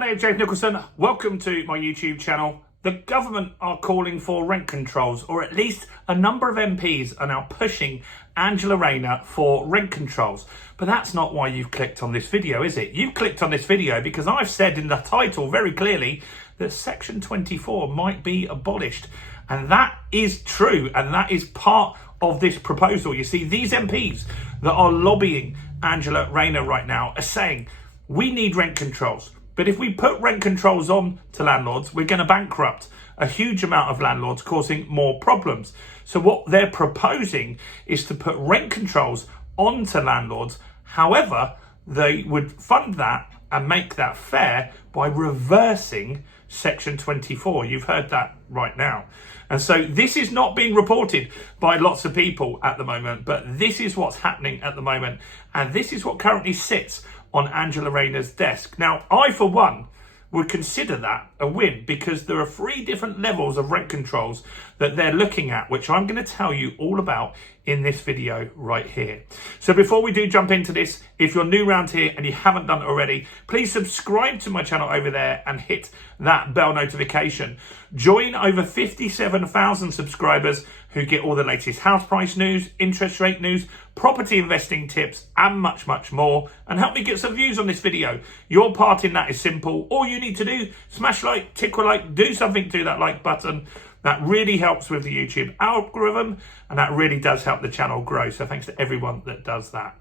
name's James Nicholson. Welcome to my YouTube channel. The government are calling for rent controls, or at least a number of MPs are now pushing Angela Rayner for rent controls. But that's not why you've clicked on this video, is it? You've clicked on this video because I've said in the title very clearly that Section 24 might be abolished. And that is true, and that is part of this proposal. You see, these MPs that are lobbying Angela Rayner right now are saying, we need rent controls. But if we put rent controls on to landlords, we're going to bankrupt a huge amount of landlords, causing more problems. So what they're proposing is to put rent controls onto landlords. However, they would fund that and make that fair by reversing Section 24. You've heard that right now. And so this is not being reported by lots of people at the moment, but this is what's happening at the moment. And this is what currently sits on Angela Rayner's desk. Now, I, for one, would consider that a win because there are 3 different levels of rent controls that they're looking at, which I'm going to tell you all about in this video right here. So before we do jump into this, if you're new around here and you haven't done it already, please subscribe to my channel over there and hit that bell notification. Join over 57,000 subscribers who get all the latest house price news, interest rate news, property investing tips, and much, much more. And help me get some views on this video. Your part in that is simple. All you need to do, smash like, tickle like, do something to that like button. That really helps with the YouTube algorithm, and that really does help the channel grow. So thanks to everyone that does that.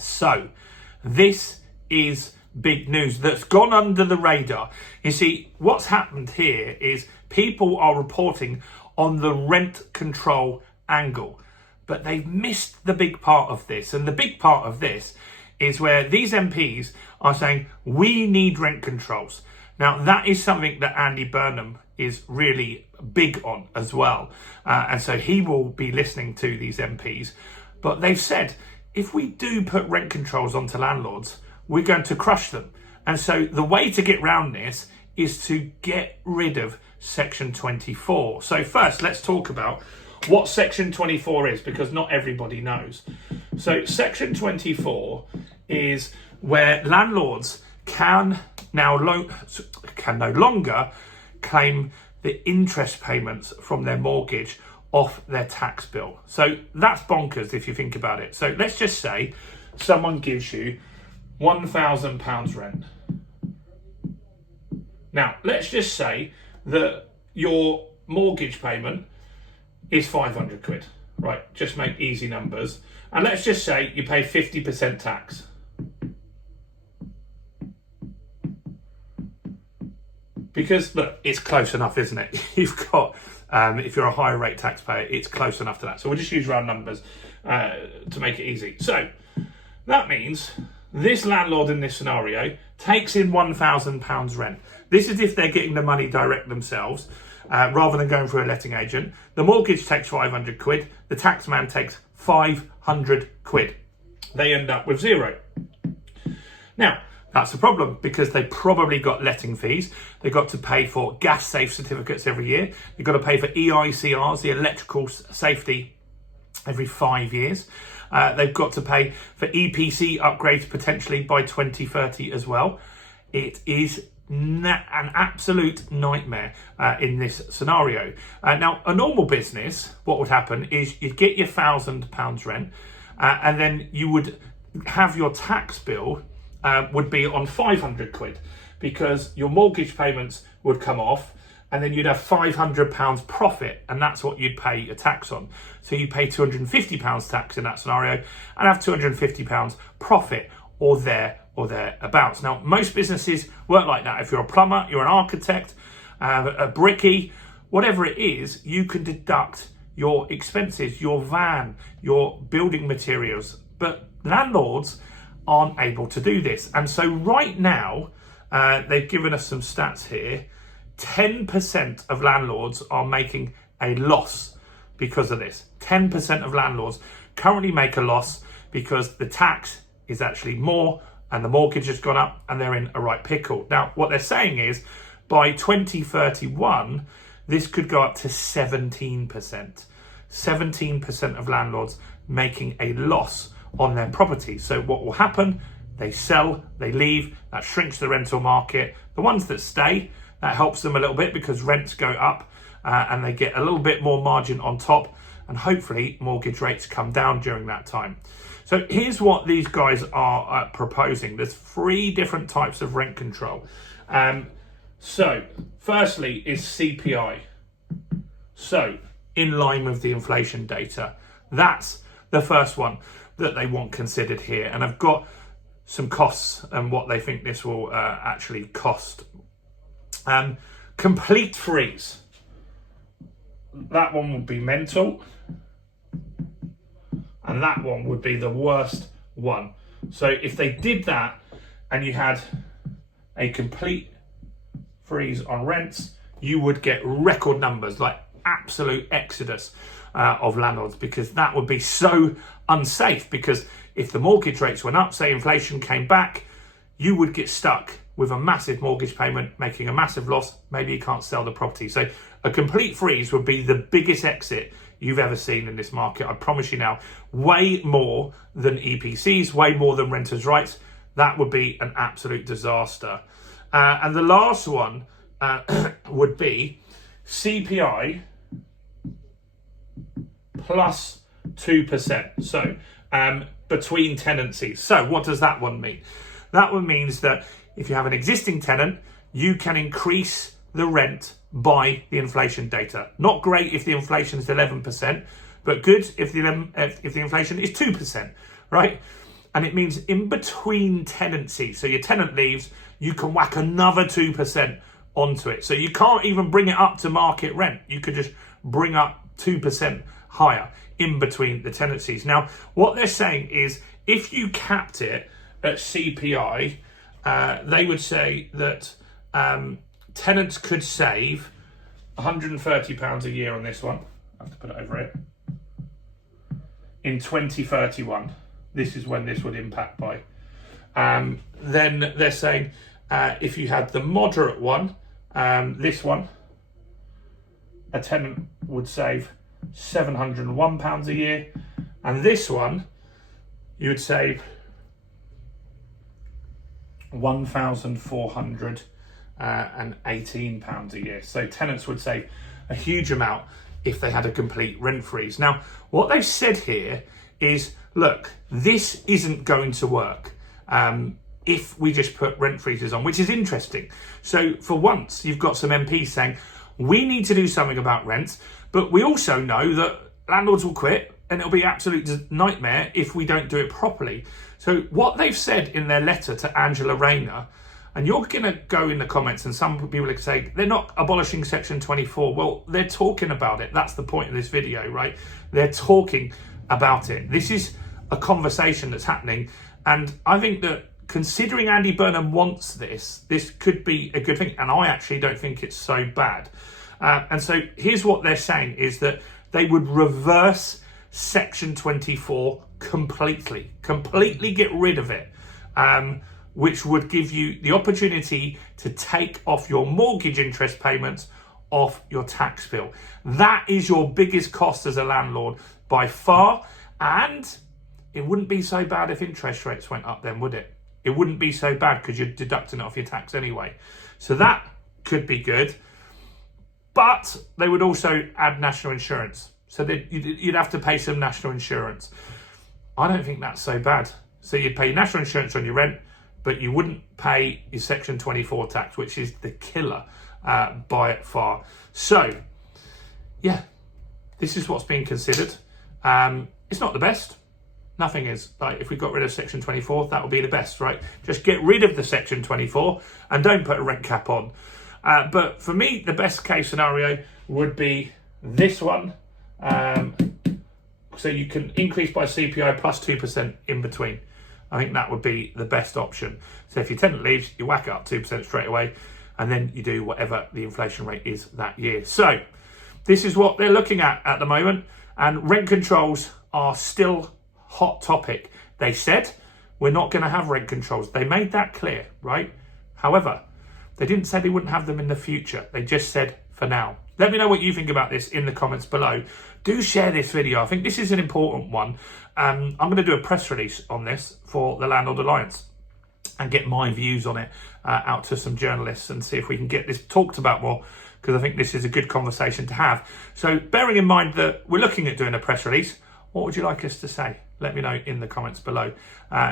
So this is big news that's gone under the radar. You see, what's happened here is people are reporting on the rent control angle, but they've missed the big part of this. And the big part of this is where these MPs are saying, we need rent controls. Now, that is something that Andy Burnham is really big on as well. And so he will be listening to these MPs. But they've said, if we do put rent controls onto landlords, we're going to crush them. And so the way to get around this is to get rid of Section 24. So first, let's talk about what Section 24 is, because not everybody knows. So Section 24 is where landlords can no longer claim the interest payments from their mortgage off their tax bill. So that's bonkers if you think about it. So let's just say someone gives you £1,000 rent. Now, let's just say that your mortgage payment is 500 quid, right? Just make easy numbers. And let's just say you pay 50% tax. Because, look, it's close enough, isn't it? You've got, if you're a higher rate taxpayer, it's close enough to that. So we'll just use round numbers to make it easy. So that means this landlord in this scenario takes in £1,000 rent. This is if they're getting the money direct themselves, rather than going through a letting agent. The mortgage takes 500 quid. The tax man takes 500 quid. They end up with zero. Now, that's a problem because they probably got letting fees. They've got to pay for gas safe certificates every year. They've got to pay for EICRs, the electrical safety, every 5 years. They've got to pay for EPC upgrades potentially by 2030 as well. It is an absolute nightmare in this scenario. Now, a normal business, what would happen is you'd get your £1,000 rent and then you would have your tax bill would be on 500 quid because your mortgage payments would come off and then you'd have £500 profit, and that's what you'd pay your tax on. So you pay £250 tax in that scenario and have £250 profit or thereabouts. Now, most businesses work like that. If you're a plumber, you're an architect, a brickie, whatever it is, you can deduct your expenses, your van, your building materials. But landlords aren't able to do this. And so right now, they've given us some stats here. 10% of landlords are making a loss because of this. 10% of landlords currently make a loss because the tax is actually more and the mortgage has gone up and they're in a right pickle. Now, what they're saying is by 2031, this could go up to 17%. 17% of landlords making a loss on their property. So what will happen? they sell, they leave, that shrinks the rental market. The ones that stay, that helps them a little bit because rents go up and they get a little bit more margin on top, and hopefully mortgage rates come down during that time. So here's what these guys are proposing. There's 3 different types of rent control. So firstly is CPI. So in line with the inflation data. That's the first one that they want considered here. And I've got some costs and what they think this will actually cost. Complete freeze. That one would be mental. And that one would be the worst one. So if they did that and you had a complete freeze on rents, you would get record numbers, like absolute exodus of landlords, because that would be so unsafe. Because if the mortgage rates went up, say inflation came back, you would get stuck with a massive mortgage payment, making a massive loss. Maybe you can't sell the property. So a complete freeze would be the biggest exit you've ever seen in this market. I promise you now, way more than EPCs, way more than renters' rights. That would be an absolute disaster. And the last one would be CPI plus 2%. So between tenancies. So what does that one mean? That one means that if you have an existing tenant, you can increase the rent by the inflation data. Not great if the inflation is 11%, but good if the inflation is 2%, right? And it means in between tenancies. So your tenant leaves, you can whack another 2% onto it. So you can't even bring it up to market rent. You could just bring up 2% higher in between the tenancies. Now, what they're saying is if you capped it at CPI, they would say that tenants could save £130 a year on this one. I have to put it over it. In 2031, this is when this would impact by. Then they're saying if you had the moderate one, this one, a tenant would save £701 a year, and this one you would save £1,418 a year. So tenants would save a huge amount if they had a complete rent freeze. Now, what they've said here is, look, this isn't going to work if we just put rent freezes on, which is interesting. So for once, you've got some MPs saying, we need to do something about rents, but we also know that landlords will quit and it'll be absolute nightmare if we don't do it properly. So what they've said in their letter to Angela Rayner, and you're going to go in the comments and some people will say, they're not abolishing Section 24. Well, they're talking about it. That's the point of this video, right? They're talking about it. This is a conversation that's happening. And I think that considering Andy Burnham wants this could be a good thing. And I actually don't think it's so bad. And so here's what they're saying is that they would reverse Section 24 completely get rid of it, which would give you the opportunity to take off your mortgage interest payments off your tax bill. That is your biggest cost as a landlord by far, and it wouldn't be so bad if interest rates went up then, would it? It wouldn't be so bad because you're deducting it off your tax anyway. So that could be good. But they would also add national insurance. So you'd have to pay some national insurance. I don't think that's so bad. So you'd pay national insurance on your rent, but you wouldn't pay your Section 24 tax, which is the killer by far. So, yeah, this is what's being considered. It's not the best. Nothing is. Like, if we got rid of Section 24, that would be the best, right? Just get rid of the Section 24 and don't put a rent cap on. But for me, the best case scenario would be this one. So you can increase by CPI plus 2% in between. I think that would be the best option. So if your tenant leaves, you whack it up 2% straight away, and then you do whatever the inflation rate is that year. So this is what they're looking at the moment, and rent controls are still hot topic. They said we're not going to have rent controls. They made that clear, right? However, they didn't say they wouldn't have them in the future. They just said for now. Let me know what you think about this in the comments below. Do share this video. I think this is an important one. I'm going to do a press release on this for the Landlord Alliance. and get my views on it out to some journalists and see if we can get this talked about more, because I think this is a good conversation to have. So bearing in mind that we're looking at doing a press release, what would you like us to say? Let me know in the comments below.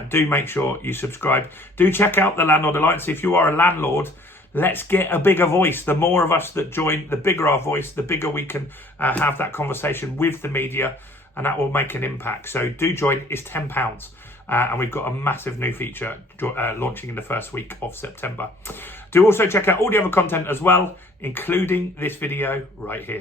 Do make sure you subscribe. Do check out the Landlord Alliance. If you are a landlord, let's get a bigger voice. The more of us that join, the bigger our voice, the bigger we can have that conversation with the media, and that will make an impact. So do join. It's £10. And we've got a massive new feature launching in the first week of September. Do also check out all the other content as well, including this video right here.